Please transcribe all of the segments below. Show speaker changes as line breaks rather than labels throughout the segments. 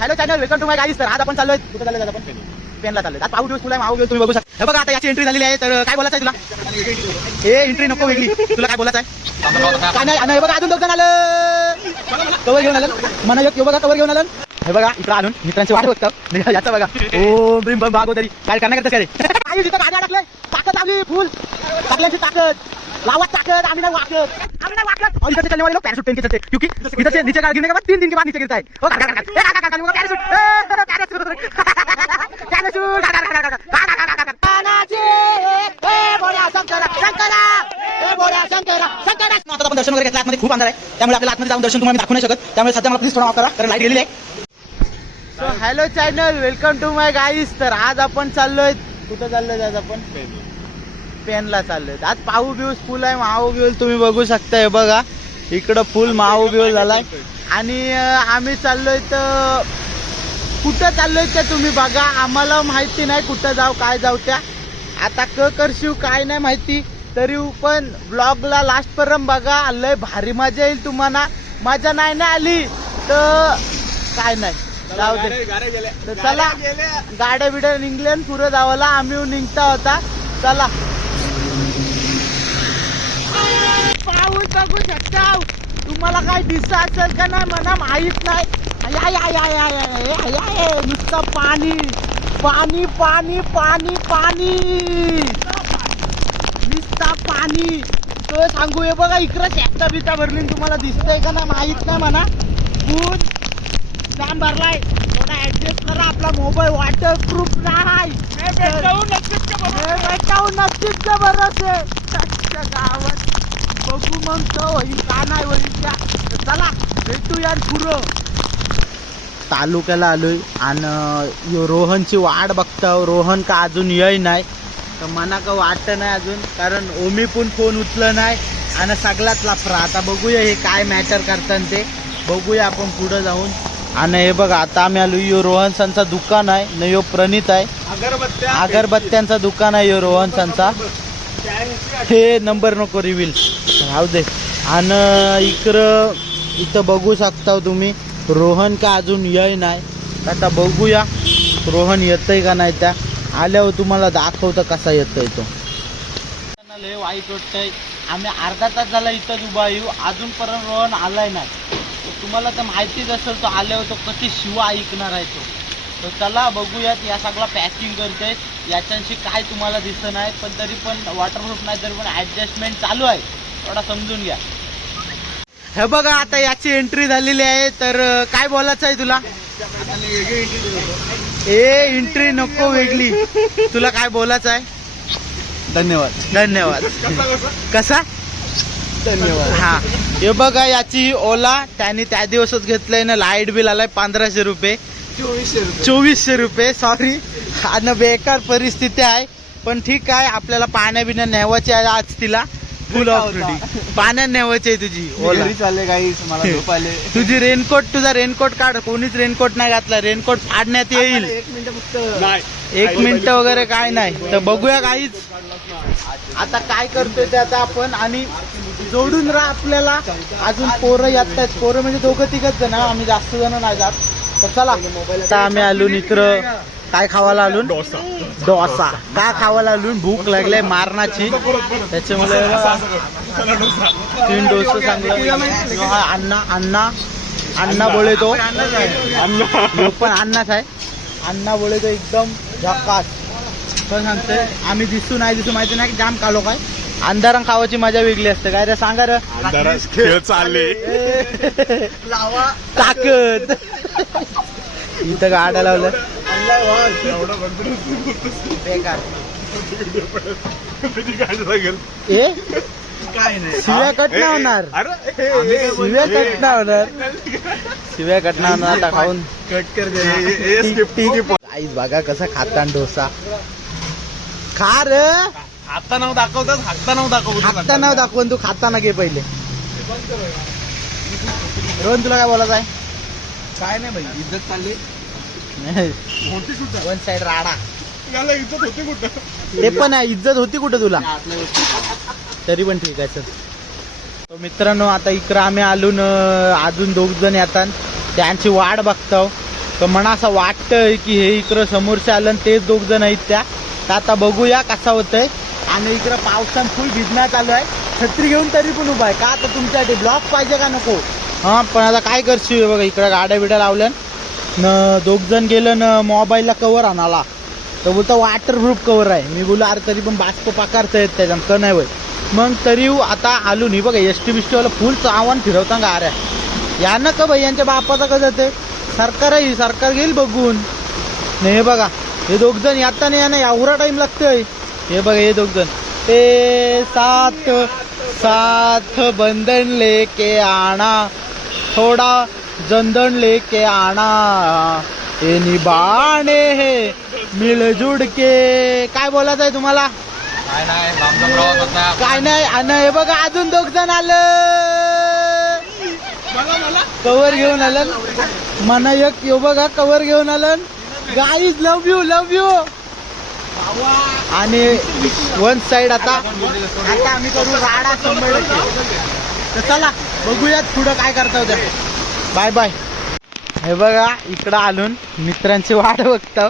Hello channel welcome to my guys तर आज आपण चाललोय. कुठे चाललोय आपण? पेनला चाललोय. आज पाऊ दिवस तुला माऊ घेऊ तुम्ही बघू शकता. बघा आता याची एंट्री झालेली आहे. तर काय बोलायचं आहे तुला? हे एंट्री नको वेगळी. तुला काय बोलायचं आहे काय नाही बघा अजून दोघं आलं. कवर घेऊन आलं. मना एक बघा कवर घेऊन आलं. हे बघा इकडं आणून मित्रांची वाट बघतो. याचा बघा. ओ ब्रिम बम बागोदरी काय करणार करता काय रे? आई तिथं गाडी अडकलंय ताकद आली फुल. टाकल्याची ताकद. लावा ताकत आम्ही नाही वाकत आम्ही नहीं वाकत वाले नीचे बाद तीन दिन के बाद नीचे गिरता है दर्शन वगैरे आतमध्ये खूप अंधार आहे त्यामुळे आतमध्ये जाऊन दर्शन तुम्हाला दाखवू नाही शकत त्यामुळे सध्या मला प्लीज थोडा करा कारण लाइट गेलेली आहे hello channel welcome to my guys तर आज आपण चाललोय कुठं चाललोय आज आपण पेनला चाललोय. आज पाऊ बिऊस फुल आहे माऊ बिऊल तुम्ही बघू शकता हे बघा. इकडं फुल माऊ बिऊल झालाय आणि आम्ही चाललोय तर कुठं चाललोय ते तुम्ही बघा. आम्हाला माहिती नाही कुठं जाऊ काय जाऊ त्या. आता क करशिव काय नाही माहिती. तरी पण ब्लॉगला लास्ट पर्यंत बघा. लय भारी मजा येईल तुम्हाला. मजा नाही ना आली. तर काय नाही. जाऊ दे. चला. गाड्या बिड्या निघल्या पुढे जावाला. आम्ही निघता होता. चला. तुम्हीच बघू शकता तुम्हाला काय दिसायचं का नाही म्हणा माहीत नाही नुसतं पाणी पाणी पाणी पाणी पाणी नुसता पाणी तो सांगू हे बघा इकडं शेपटा बिटा भरली तुम्हाला दिसतंय का नाही माहीत नाही म्हणा पूर जाम भरलाय थोडा ऍडजस्ट करा आपला मोबाईल वॉटर प्रूफ नाही नक्कीच नक्कीच बरं गावात बघू मग तो होईल का नाही होईल त्या तर चला भेटू यार पुरं तालुक्याला आलोय आणि यो रोहनची वाट बघता रोहन का अजून येई नाही तर मना का वाटत नाही अजून कारण ओमी पण फोन उचलं नाही. आणि सगळ्यात लाफरा आता बघूया हे काय मॅटर करतात ते. बघूया आपण पुढं जाऊन. आणि हे बघा आता आम्ही आलो यो रोहन संचा दुकान आहे न यो प्रणित आहे.
अगरबत्त्या
अगरबत्त्यांचा दुकान आहे यो रोहन संचा हे नंबर नको रिव्हील राहू दे. आणि इकडं इथं बघू शकता तुम्ही रोहन का अजून येई नाही? आता बघूया रोहन येतंय का नाही त्या? आल्यावर तुम्हाला दाखवतं कसा येतोय तो. लय वाईट वाटतंय. आम्ही अर्धा तास झाला इथंच उभा येऊ अजूनपर्यंत रोहन आलाय नाही. तुम्हाला तर माहितीच असेल तो आल्यावर तो कशी शिवा ऐकणार आहे तो. तर चला बघूयात. या सगळा पॅकिंग करतोय. याच्याशी काय तुम्हाला दिसत नाही. पण तरी पण वॉटरप्रूफ नाही तरी पण ॲडजस्टमेंट चालू आहे. थोडा समजून घ्या. हे बघा आता याची एंट्री झालेली आहे तर काय बोलायचं आहे तुला? ए एंट्री नको वेगळी. तुला काय बोलायचं आहे?
धन्यवाद.
धन्यवाद. कसा?
धन्यवाद.
हा. हे बघा याची ओला त्याने त्या दिवसच घेतलंय ना लाइट बिल आलाय पंधराशे रुपये.
चोवीसशे रुपये.
सॉरी आणि बेकार परिस्थिती आहे. पण ठीक आहे आपल्याला पाण्या बिण्या न्यावाची आहे आज तिला. फुल ऑफ पाण्यात न्यावाची आहे तुझी. ओला
घरी चालले काही मला झोप आले
तुझी रेनकोट तुझा रेनकोट काढ. कोणीच रेनकोट नाही घातला. रेनकोट फाडण्यात येईल.
एक मिनिट फक्त
एक मिनिट वगैरे काय नाही. तर बघूया काहीच आता काय करतोय ते आता आपण आणि जोडून राहा आपल्याला. अजून पोरं येत आहेत पोरं म्हणजे दोघं तिघच जण. आम्ही जास्त जण नाही जात. तर चला. आता आम्ही आलो इकडं काय खावायला आलो
डोसा.
डोसा. का खावायला आलो भूक लागले मारणाची. त्याच्यामुळे तीन डोस चांगलं. हा अण्णा अण्णा. अण्णा बोले तो पण अन्नाच आहे. अण्णा बोले तो एकदम झकास. पण सांगतोय आम्ही दिसू नाही दिसू माहिती नाही की जाम कालो काय. अंधारां खावाची मजा वेगळी असते. काय रे सांगा रे.
खेळ चालले.
लावा. ताकद. इथं गाड्या लावलं. बेकार. ए?
काय नाही.
शिव्या कट नाही होणार
अरे
शिव्या कट नाही होणार शिव्या कट नाही होणार आता खाऊन.
कट कर दे.
आईच बघा कसा खातान डोसा. खा रे.
आता नाव दाखवतात हातता नाव दाखवतात
खाता नाव दाखवून तू खाताना घे पहिले. रोहन तुला काय बोलायचं आहे
काय नाही भाई इज्जत चालली? मोठी सुद्धा
वन साइड राडा.
याला इज्जत होते कुठं?
ते पण आहे इज्जत होती कुठं तुला? तरी पण ठीक आहे सर तर मित्रांनो आता इकडं आम्ही आलो न अजून दोघ जण येतात. त्यांची वाट बघतो. तर म्हणा असं वाटतंय की हे इकडं समोरचे आलं तेच दोघ जण आहेत त्या. तर आता बघूया कसा होतंय. आणि इकडं पावसानं फुल भिजण्यात आलो आहे छत्री घेऊन तरी पण उभा आहे. का? आता तुमच्यासाठी ब्लॉक पाहिजे का नको? हां पण आता काय करशील? हे बघा इकडं गाड्या बिड्या लावल्या न दोघ जण गेलं न मोबाईलला कवर आणाला. तर बोलतो वॉटर प्रूफ कवर आहे. मी बोललो अरे तरी पण बाष्प पाकारता येत त्याच्या का नाही होय. मग तरी आता आलो नाही बघा एस टी बिस्टीवाला फुल आव्हान फिरवता का अरे या ना का भाई यांच्या बापाचा कसं ते सरकार आहे सरकार घेईल बघून. नाही हे बघा हे दोघ जण आता नाही ना एवढा टाईम लागतोय. हे बघा हे दोघ जण ते साथ साथ बंधन लेके आना. थोडा जनधन लेके आना हे निभाणे हे मिळजुड के काय बोलायचं आहे तुम्हाला?
काय नाही
काय नाही आणि हे बघा अजून दोघ जण आलं कवर घेऊन आलं. मना एक यो बघा कवर घेऊन आलं. Guys love you love you आणि वन साइड आता. आता आम्ही करू राडा शंभर. तर चला बघूयात पुढं काय करता होत्या बाय बाय हे बघा इकडं आलून मित्रांची वाट बघतो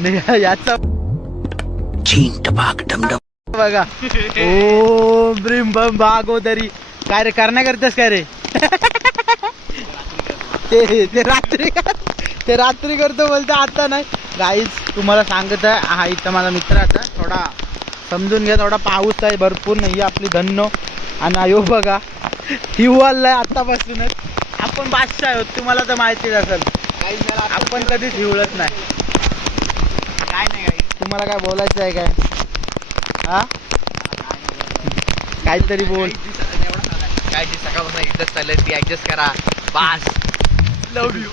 नि- याचा बघा. ओ ब्रिम बम भागोदरी काय रे करण्या करतेस काय रे? ते ते रात्री ते रात्री करतो बोलतो आता नाही. गाईज तुम्हाला सांगत आहे हा इथं माझा मित्र आता. थोडा समजून घ्या थोडा पाऊस आहे भरपूर नाही आपली धन्नो. आणि अयो बघा. हिवाळलाय आतापासूनच आपण बादशाह आहोत तुम्हाला तर माहितीच असेल. आपण कधीच हिवळत नाही. काय नाही तुम्हाला काय बोलायचं आहे काय? हा? काहीतरी बोल.
काय जी सकाळपासून इज्जत चाललंय ती ऍडजस्ट करा बास लव यू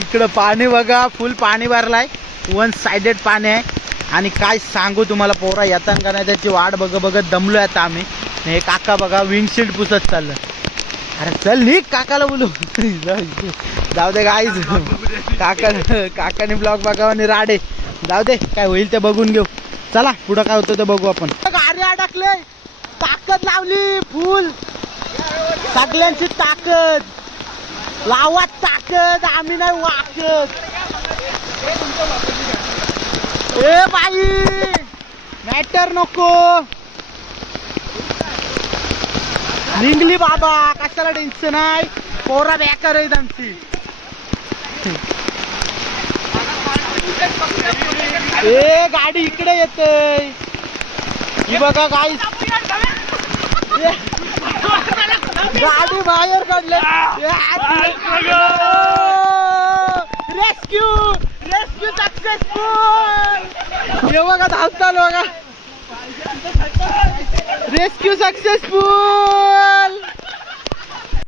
इकडं पाणी बघा फुल पाणी भरलाय. वन सायडेड पाणी आहे. आणि काय सांगू तुम्हाला पोरा येताना का नाही त्याची वाट बघ बघत दमलो आता आम्ही. हे काका बघा विंडशील्ड पुसत चाललं. अरे चल नी काकाला बोलू. जाऊ दे गाईज काका काकाने ब्लॉग बघावा आणि राडे. जाऊ दे काय होईल ते बघून घेऊ. चला पुढं काय होतं ते बघू आपण. गाडी अडकले. ताकद लावली फुल सगळ्यांची ताकद. लावा ताकद आम्ही नाही वाकत ए बाई मॅटर नको. निघली बाबा कशाला टेन्शन आहे? पोरा बॅकर आहेत आमची. ए गाडी इकडे येते ही बघा गाई गाडी बाहेर काढले रेस्क्यू रेस्क्यू सक्सेसफुल हे बघा धावताल बघा. रेस्क्यू सक्सेसफुल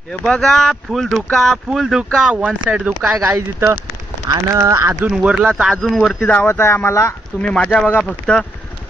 हे बघा फुल धुका फुल धुका. वन साइड धुका आहे गाईज इथं. आणि अजून वरलाच अजून वरती जावायचं आहे आम्हाला. तुम्ही माझ्या बघा फक्त.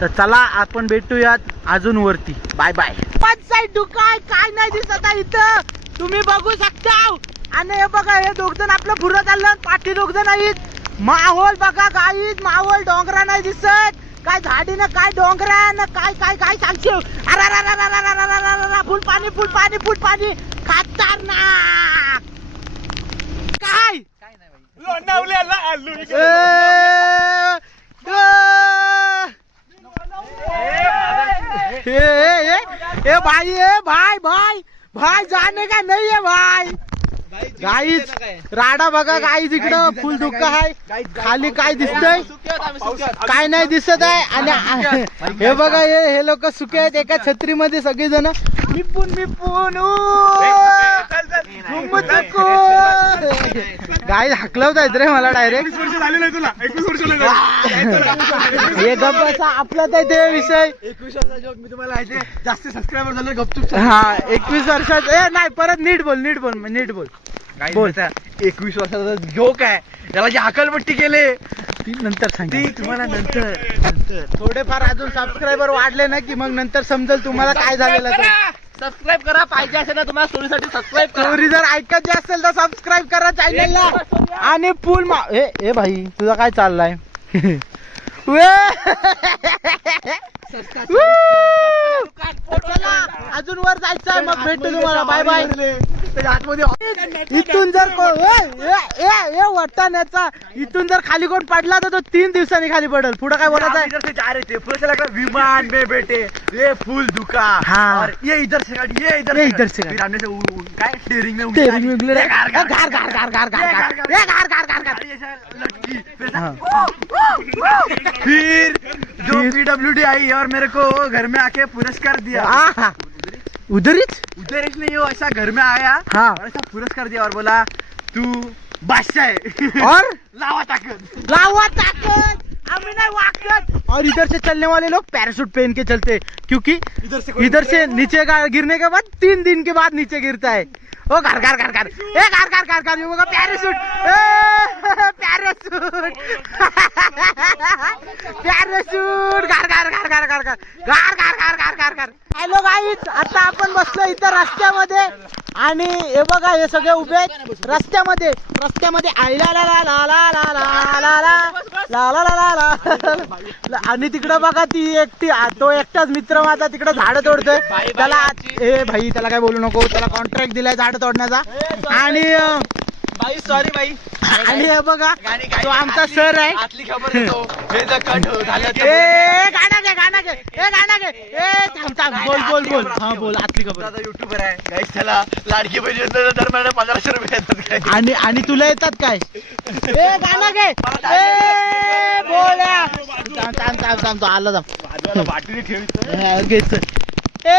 तर चला आपण भेटूयात अजून वरती. बाय बाय वन साइड धुका आहे काय नाही दिसत आहे इथं. तुम्ही बघू शकता. आणि हे बघा हे दोघ जण आपलं पुरं चाललं. पाठी दोघ जण आहेत. माहोल बघा गाईत माहोल डोंगरा नाही दिसत. काय झाडी ना काय डोंगर ना काय काय काय सांगशील? अरे अरे फुल पाणी फुल पाणी फुल पाणी. खतरनाक. काय? ए, ग- ए, ए, भाई ए भाई भाई भाई जाने का नहीं है भाई गाईच राडा बघा गाईच इकडं फुल धुका आहे खाली काय दिसतंय? काय नाही दिसत आहे. आणि हे बघा हे हे लोक सुके आहेत. एका छत्रीमध्ये सगळेजण. मिपून मिपून गाय हाकलवत आहेत रे मला डायरेक्ट हे आपला तर ते विषय.
मी तुम्हाला जास्त सबस्क्रायबर झाले गपचूप
हा एकवीस वर्षात ए नाही परत नीट बोल नीट बोल नीट बोल. बोल.
एकवीस वर्षाचा जोक आहे. त्याला जी हकलपट्टी केले.
ती नंतर सांग.
ती तुम्हाला नंतर. नंतर
थोडेफार अजून सबस्क्रायबर वाढले ना की मग नंतर समजेल तुम्हाला काय झालेलं
सबस्क्राईब करा. पाहिजे असेल ना तुम्हाला स्टोरीसाठी सबस्क्राईब
स्टोरी जर ऐकायची असेल तर सबस्क्राईब करा चॅनलला आणि फुल मा ए ए भाई तुझा काय चाललाय? वे! चला अजून वर जायचं आहे मग भेटतो तुम्हाला बाय बाय इथून जर को- ए, ए, ए, ए, वटाण्याचा इथून जर खाली कोण पडला तर तो तीन दिवसांनी खाली पडेल पुढे काय बोलायचं आहे
इधर से जा रहे थे फिर से लगा विमान में बैठे ये फूल दुका
हाँ।
और ये इधर से गाड़ी ये इधर
ये
से
इधर
गाड़ी।
से गाड़ी।
फिर हमने से उ- उ- काय में
Steering में
ये. गार गार
गार, गार, गार, गार, गार,
ये
गार,
गार,
गार, गार, गार, गार.
गाड़ी ऐसा लटकी फिर से-
हाँ.
फिर जो? पीडब्ल्यूडी आई और मेरे को घर में आके पुरस्कार दिया। उधर ही? नहीं वो ऐसा घर में आया
हाँ.
और ऐसा पुरस्कार दिया और बोला तू बादशाह है।
और?
लावा ताकत।
लावा ताकत। हमें और इधर से चलने वाले लोग पैराशूट पहन के चलते हैं, क्योंकि
इधर से
इधर से नीचे का गिरने के बाद तीन दिन के बाद नीचे गिरता है। ओ घर घर घर घर ए घर घर घर घर ये होगा पैराशूट ए, पैराशूट पॅराशूट घर घर घर घर घर घर घर घर घर घर घर घर हॅलो गाईच आता आपण बसलो इथं रस्त्यामध्ये आणि हे बघा हे सगळे उभे आहेत रस्त्यामध्ये रस्त्यामध्ये आयला ला ला ला ला ला ला ला ला ला ला ला ला. ला ला आणि तिकडं बघा ती एकटी तो एकटाच मित्र माझा तिकडं झाडं तोडतोय. त्याला ए भाई त्याला काय बोलू नको. त्याला कॉन्ट्रॅक्ट दिलाय झाडं तोडण्याचा. आणि
बाई सॉरी बाई
आणि हे बघा तो आमचा सर आहे.
आतली खबर देतो. हे जर कट झालं तर
ए गाणं घे गाणं घे. ए गाणं घे. ए थांब थांब. बोल बोल बोल. हा बोल आतली खबर.
दादा युट्यूबर आहे.
गाईस त्याला लाडकी बहिणी योजनेचा दर महिना पंधराशे रुपये येतात काय
आणि आणि तुला येतात काय? ए गाणं घे. ए बोल्या थांब थांब थांब थांब. तो आला थांब.
वाटीने ठेवी
घे चल. ए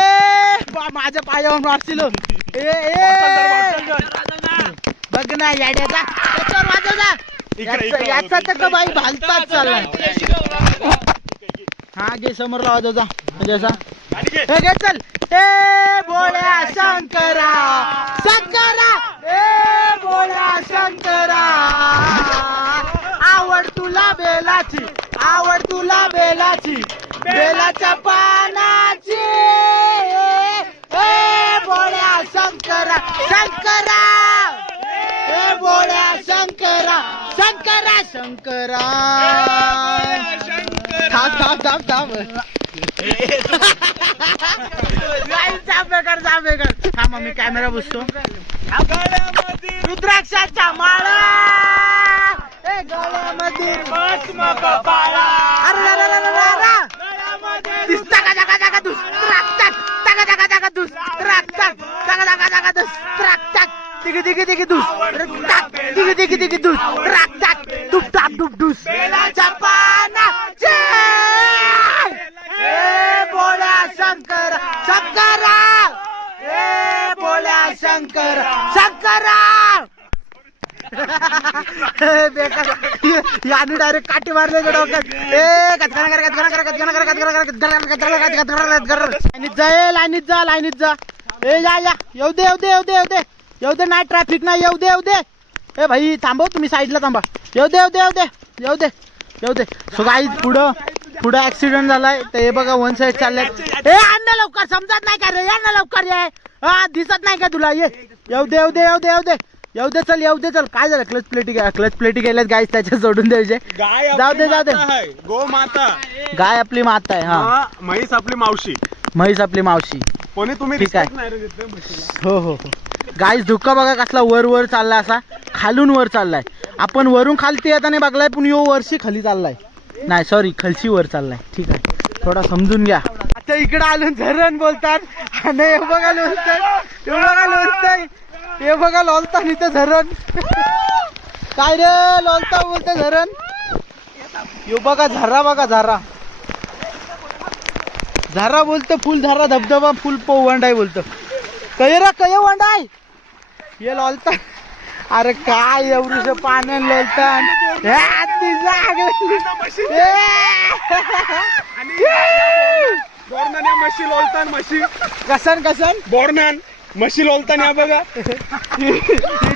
बा- माझ्या पायावर मारशील. हो. ए. ए बघ ना याड्याचा त्याच्यावर वाजव ना याचा- याचा तर का बाई भालताच चाललाय. हा घे समोरला वाजव जा. म्हणजे असा हे घे चल. ए बोल्या शंकरा. शंकरा. ए बोल्या शंकरा. आवड तुला बेलाची आवड तुला बेलाची बेलाच्या पानाची. ए बोल्या शंकरा शंकरा. गोळ्या शंकरा शंकरा शंकरा. थांब थांब थांब थांब. जांभेकर जांभेकर थांब मी कॅमेरा बसतो. रुद्राक्षाच्या माळा. अरे रा दिसता का? जागा जागा दुसरा तिघी, तिघी, तिघी, दुस. तिघी, तिघी, तिघी, दुस, टाक. टुप, टाक, टुप, पानाचे. ए बोल्या शंकर शंकरा ए बोल्या शंकर शंकरा बेकार याने डायरेक्ट काठी मारले डोक्यात ए कचकना कर कचकना कर कचकना कर कचकना कर कचकना कर कचकना कर लाईनीत जा लाईनीत जा लाईनीत जा ए या या येऊ दे येऊ दे येऊ दे येऊ दे येऊ दे नाही ट्रॅफिक नाही येऊ दे येऊ दे ए भाई थांबव तुम्ही साईडला थांबा येऊ दे येऊ दे येऊ दे येऊ दे येऊ दे सो गाई पुढं पुढं ऍक्सिडेंट झालाय तर हे बघा वन साईड चाललंय ए आण ना लवकर समजत नाही का रे या ना लवकर ये हा दिसत नाही का तुला ये येऊ दे येऊ दे येऊ दे येऊ दे येऊ दे चल येऊ दे चल काय झालं क्लच प्लेटी क्लच प्लेटी गेल्यात गाय त्याच्या सोडून द्यायचे जाऊ दे जाऊ दे
गो माता
गाय आपली माता आहे हा
हा म्हैस आपली मावशी
म्हैस आपली मावशी
कोणी तुम्ही
ठीक आहे. हो हो हो गाईस धुक्का बघा कसला वर वर चाललाय असा. खालून वर चाललाय. आपण वरून खालती येताना बघलाय पण यो वरशी खाली चाललाय. नाही सॉरी खलशी वर चाललाय. ठीक आहे. थोडा समजून घ्या. आता इकडे आलून झरण बोलतात. आणि हे बघा लोलताय हे बघा लोलताय हे बघा लोलता इथं झरण काय रे लोलता बोलता झरण यो बघा झरा बघा झरा. झरा बोलतं फुल झरा धबधबा फुल पोवंडाय बोलतं. कय रा कय वंडाय हे लोलता अरे काय एवढीच पाण्यान लोलतान?
मशी लोलतान मशी.
कसन कसन
बोरनान म्हशी लोलतान बघा.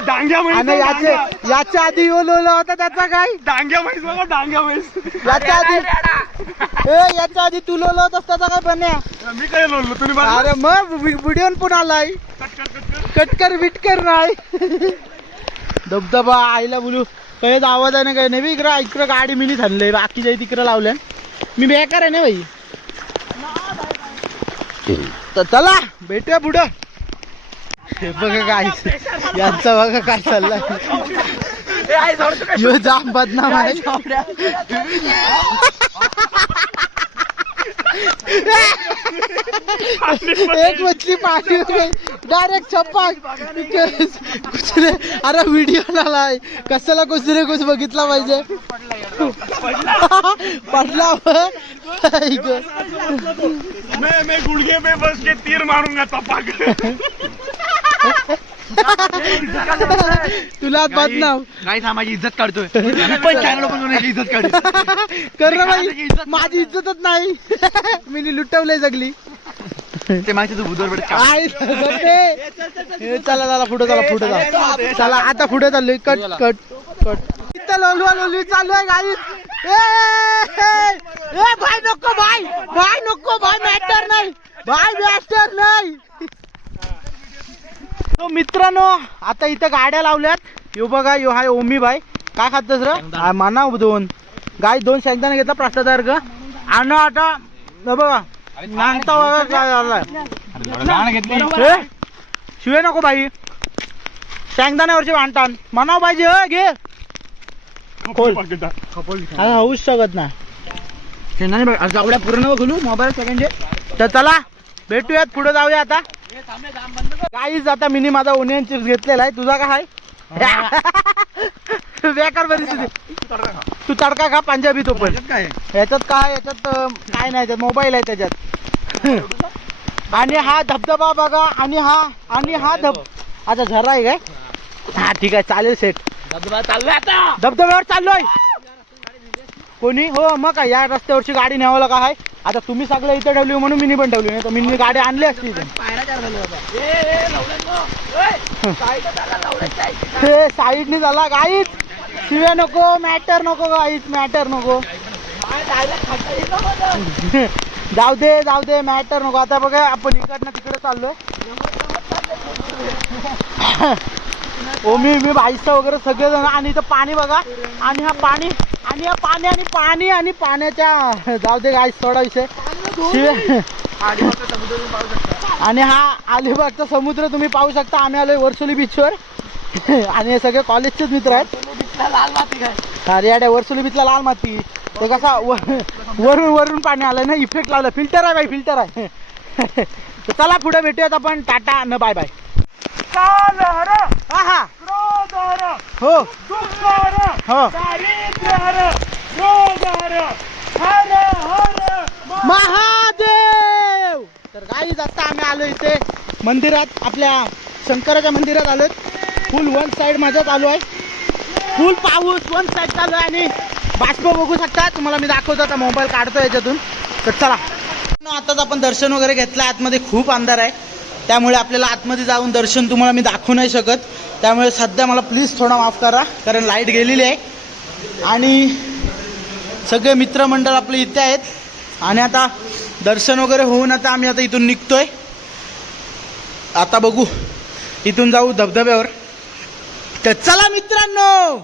डांग्या
आणि
बघा,
याचे. याच्या आधी यो लोला होता त्याचा काय?
डांग्या म्हैस बघा डांग्या म्हैस.
याच्या आधी ए याच्या आधी तू लोला होतास त्याचा काय बन्या?
मी काय लोललो तुम्ही बघा.
अरे मग व्हिडिओ पण आलाय. कटकर विटकर नाही. धबधबा आईला बोलू. काही आवाज आहे ना काही नाही बे, इकडं इकडं गाडी मिनी थांबले बाकीच्या तिकडं लावल्या. मी बेकार आहे ना भाई तर चला भेटूया पुढं. हे बघा काय यांचं बघा काय चाललंय. यो जाम बदनाम आहे. एक मछली पाठी डायरेक्ट छप्पा. कुसरे अरे व्हिडिओ आलाय कशाला कुसरे कुस बघितला पाहिजे? पडला.
मैं मैं गुडघे पे बस के तीर मारूंगा तपाक
तुला बदनाम
नाही ना माझी इज्जत काढतोय. मी पण चॅनल ओपन करून याची इज्जत काढ
कर ना बाई. माझी इज्जतच नाही. मी लुटवलंय सगळी.
ते माहिती तू बुधवार
चला चला पुढे चला पुढे चला. चला आता पुढे चाललोय. Cut cut cut. लोलवा लोलवी चालू आहे गाडी ए भाई नको भाई. भाई नको भाई मॅटर नाही. भाई मॅटर नाही. तो मित्रांनो आता इथं गाड्या लावल्यात. यो बघा यो हाय ओमी भाई काय खातस र? माना दोन गाय दोन शेंगदाणे घेतला भ्रष्टाचार ग. आणि आता. बघा. नांगता बघा काय? शिवे नको बाई. शेंगदाण्यावरची भांडतान म्हणाव पाहिजे घे. होऊच शकत ना शेंगदाणे बघ पूर्ण खोलू मोबाईल सेकंड तर चला भेटूयात पुढे जाऊया आता. काहीच आता मिनी माझा ओनियन चिप्स घेतलेला आहे. तुझा काय बेकार परिस्थिती. तू तडका खा पंजाबी तो पण. ह्याच्यात काय याच्यात काय नाही मोबाईल आहे त्याच्यात. आणि हा धबधबा बघा आणि हा आणि हा धब अच्छा झरा आहे काय? हा ठीक आहे चालेल सेट धबधब्यावर चाललोय. कोणी? हो मग काय? या रस्त्यावरची गाडी न्यावं काय आहे आता तुम्ही सगळं इथं ठेवली हो म्हणून मी पण ठेवली नाही तर मी गाडी आणली असती इथे. हे साईडने झाला गाईच. शिव्या नको मॅटर नको गाईच मॅटर नको. जाऊ दे जाऊ दे मॅटर नको. आता बघा आपण इकडनं तिकडे चाललोय. ओमी मी भाईचं वगैरे सगळे जण आणि इथं पाणी बघा. आणि हा पाणी आणि हा पाणी आणि पाणी आणि पाण्याच्या जाऊ दे गाईस थोडा विषय. शिव्या आणि हा अलिबागचा समुद्र तुम्ही पाहू शकता आम्ही आलोय वर्सोली बीचवर आणि हे सगळे कॉलेजचेच मित्र आहेत. अरे याड्या वर्सोली बीचला लाल माती. ते कसा वरून वरून पाणी आलं ना इफेक्ट लावला. फिल्टर आहे बाई फिल्टर आहे. चला पुढे भेटूयात आपण. टाटा न बाय बाय हा हा.
हर
हो.
दुःख हर
हो.
दारिद्र्य हर. रोग हर. हर हर.
महादेव! तर गाईज आता आम्ही आलो इथे मंदिरात आपल्या शंकराच्या मंदिरात आलोय. फुल वन साइड माझा चालू आहे. फुल पाऊस वन साइड चालू आहे आणि बाष्प बघू शकता. तुम्हाला मी दाखवतो आता मोबाईल काढतो याच्यातून. तर चला. आताच आपण दर्शन वगैरे घेतलं. आतमध्ये खूप अंधार आहे. त्यामुळे आपल्याला आतमध्ये जाऊन दर्शन तुम्हाला मी दाखवू नाही शकत. त्यामुळे सध्या मला प्लीज थोडा माफ करा कारण लाइट गेलेली आहे. आणि सगळे मित्रमंडळ आपले इथे आहेत. आणि आता दर्शन वगैरे होऊन आता आम्ही आता इथून निघतोय. आता बघू इथून जाऊ धबधब्यावर. तर चला मित्रांनो!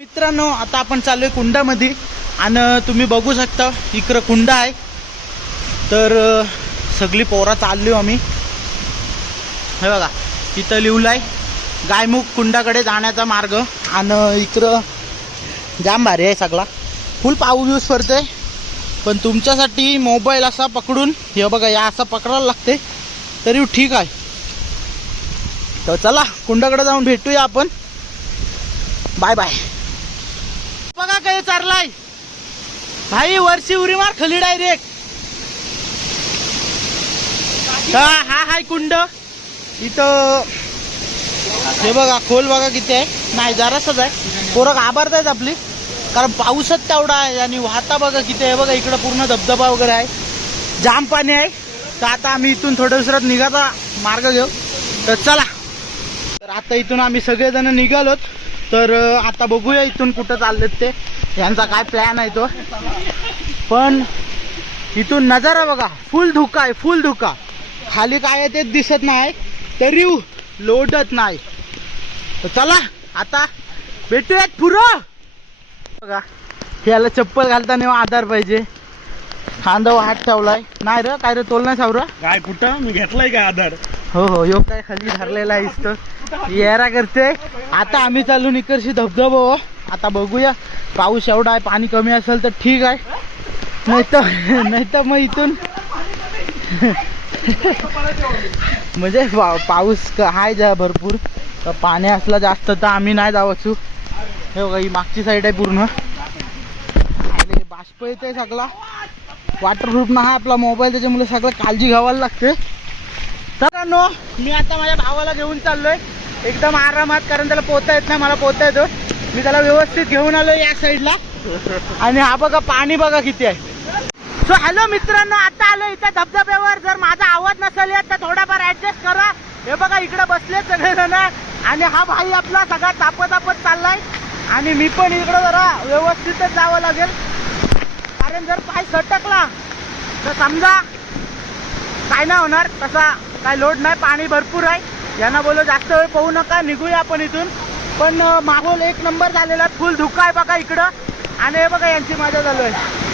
मित्रांनो आता आपण चाललोय कुंडामध्ये. आणि तुम्ही बघू शकता इकडं कुंड आहे. तर सगळी पोरा चाललो आम्ही. हे बघा. तिथं लिवलाय गायमुख कुंडाकडे जाण्याचा मार्ग. आणि इकडं जाम भारी आहे सगळा. फुल पाऊस यूज करतोय पण तुमच्यासाठी मोबाईल असा पकडून हे बघा या असा पकडायला लागते तरी ठीक आहे. तर चला कुंडाकडे जाऊन भेटूया आपण. बाय बाय बघा काही चाललाय. भाई वरची उरी मार खाली डायरेक्ट हा हा हाय कुंड. इथं हे बघा खोल बघा किती आहे. नाही जरासच आहे. पोरं आहेत आपली. कारण पाऊसच तेवढा आहे आणि वाहता बघा किती आहे. बघा इकडं पूर्ण धबधबा वगैरे आहे. जाम पाणी आहे. तर आता आम्ही इथून थोड्या दुसऱ्यात निघाचा मार्ग घेऊ. तर चला. तर आता इथून आम्ही सगळेजण निघालोत. तर आता बघूया इथून कुठं चाललेत ते. यांचा काय प्लॅन आहे तो. पण इथून नजारा बघा. फुल धुका आहे फुल धुका. खाली काय आहे तेच दिसत नाही. तरी लोडत नाही. चला आता भेटूयात पुरं. बघा याला चप्पल घालताना आधार पाहिजे. खांदा हात ठेवलाय. नाही रे काय रे तोल नाही सावरा?
काय कुठं? मी घेतलाय का आधार?
हो हो योग काय खाली धरलेला आहे इथं. येरा करते. आता आम्ही चालू निकरशी धबधबा. हो आता बघूया पाऊस एवढा आहे पाणी कमी असेल तर ठीक आहे. नाही तर नाही तर मग इथून म्हणजे पाऊस आहे जा भरपूर. तर पाणी असला जास्त तर आम्ही नाही जावचू हे बघा ही मागची साईड आहे पूर्ण. आणि बाष्प येते सगळा. वॉटरप्रूफ ना हा आपला मोबाईल त्याच्यामुळे सगळं काळजी घ्यावायला लागते. मित्रांनो मी आता माझ्या भावाला घेऊन चाललोय. एकदम आरामात कारण त्याला पोहता येत नाही मला पोहता येतो. मी त्याला व्यवस्थित घेऊन आलो या साईडला आणि हा बघा पाणी बघा किती आहे. सो हॅलो मित्रांनो आता आलो इथं धबधब्यावर. जर माझा आवाज नसेल येत तर थोडाफार ऍडजस्ट करा. हे बघा इकडे बसले सगळेजण. आणि हा भाई आपला सगळा तापत तापत चाललाय. आणि मी पण इकडं जरा व्यवस्थितच जावं लागेल. कारण जर पाय सटकला तर समजा काय नाही होणार. तसा काय लोड नाही पाणी भरपूर आहे. यांना बोलो जास्त वेळ पाहू नका निघूया आपण इथून. पण माहोल एक नंबर झालेला फुल धुका आहे बघा इकडं. आणि हे बघा यांची मजा चालू आहे.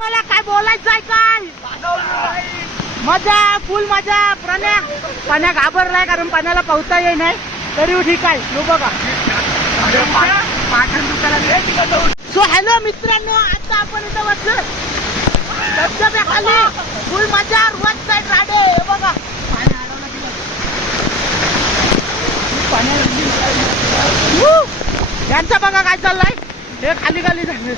मला काय बोलायचं आहे काय मजा फुल मजा. प्राण्या पाण्या घाबरलाय कारण पाण्याला पावता येई नाही. तरी ठीक आहे. लो बघा. सो हॅलो मित्रांनो आता आपण इथं बसलो धबधब्याखाली फुल मजा वन साईड राडे हे बघा. पाणी अडवलं यांचा बघा काय चाललाय. हे खाली खाली झाले.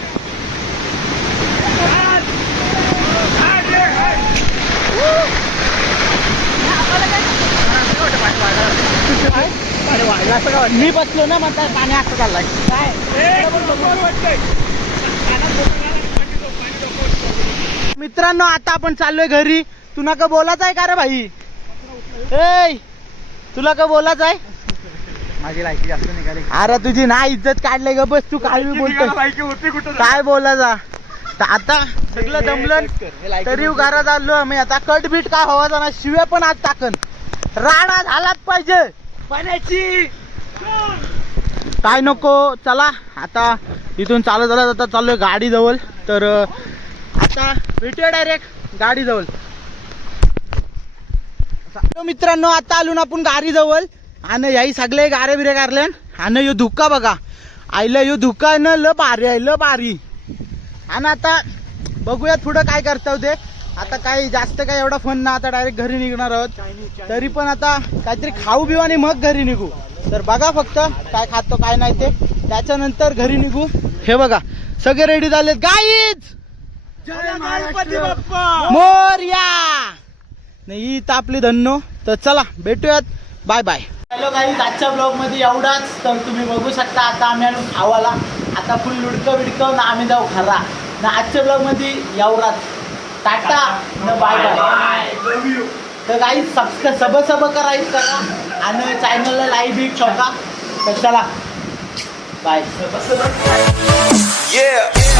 मी बसलो ना म्हणता पाणी असं चाललाय. मित्रांनो आता आपण चाललोय घरी. तुला का बोलायचं आहे का रे भाई? ए तुला का बोलायचं आहे?
माझी लायकी जास्त निघाली.
अरे तुझी ना इज्जत काढले ग बस तू काय बी बोलतोय.
लायकी होती कुठं?
काय बोलायचा तर आता सगळं जमलं तरी घरा चाललो मी आता कट बीट काय हवा जाणार? शिव्या पण आज टाकन. राडा झालाच पाहिजे.
पाण्याची!
काय नको चला. आता इथून चालत चालत आता चाललोय गाडी जवळ तर आता भेटूया डायरेक्ट गाडी जवळ तर मित्रांनो आता आलो ना आपण गाडी जवळ आणि याही सगळे गारे बिरे काढले आणि यो धुका बघा आईला यो धुका आहे ना ल भारी आहे ल भारी आणि आता बघूयात पुढं काय करता ते आता काही जास्त काय एवढा फन ना आता डायरेक्ट घरी निघणार आहोत। तरी पण आता काहीतरी खाऊ बिऊ आणि मग घरी निघू। तर बघा फक्त काय खातो काय नाही ते। त्याच्यानंतर घरी निघू। हे बघा सगळे रेडी झालेत. गाईच मोर्या! नाही ही तापली धन्नो. तर चला भेटूयात. बाय बाय हॅलो काही आजच्या ब्लॉगमध्ये एवढाच. तर तुम्ही बघू शकता आता आम्ही आलो खावाला. आता फुल लुडकं बिडकं ना आम्ही जाऊ खरा ना आजच्या ब्लॉगमध्ये एवढाच. टाटा न बाय बाय तर काही सबस्क्राईब सब सब करायचं करा. आणि चॅनलला लाईव्ह बी शोका तर चला. Bye
Yeah.